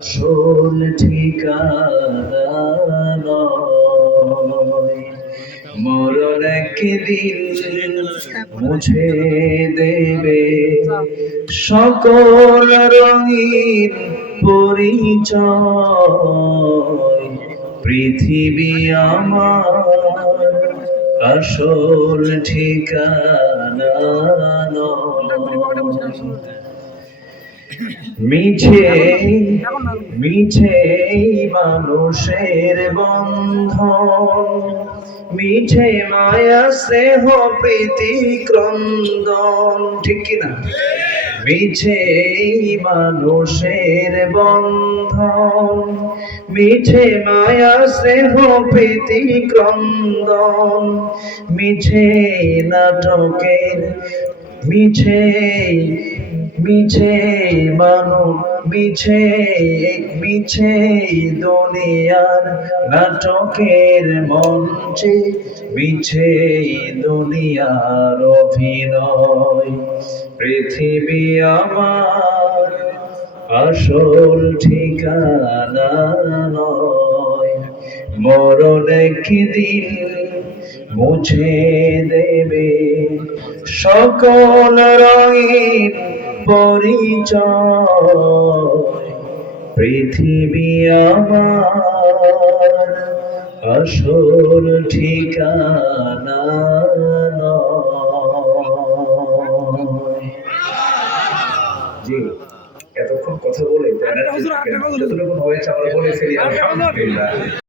আসল ঠিকানা নয়, মরণ একদিন মুছে দেবে সকল রঙিন পরিচয়। পৃথিবী আমার আসল ঠিকানা নয়। মিছে মিছে মানুষের বন্ধন, মিছে মায়া স্নেহ প্রীতি ক্রন্দন, ঠিক কিনা? মিছে মানুষের বন্ধন, মিছে মায়া স্নেহ প্রীতি ক্রন্দন, মিছে নাটকের মিছে মিছে মিছে মিছে দুনিয়ার নাটকের মঞ্চে, মিছে দুনিয়ার অভিনয়। পৃথিবী আমার আসল ঠিকানা নয়, মরণ একদিন মুছে দেবে সকল রঙিন পরিচয়। পৃথিবী আমার আসল ঠিকানা নয়। জি, এতক্ষণ কথা বলে যতটুকু হয়েছে আমরা বলে ফেলি আলহামদুলিল্লাহ।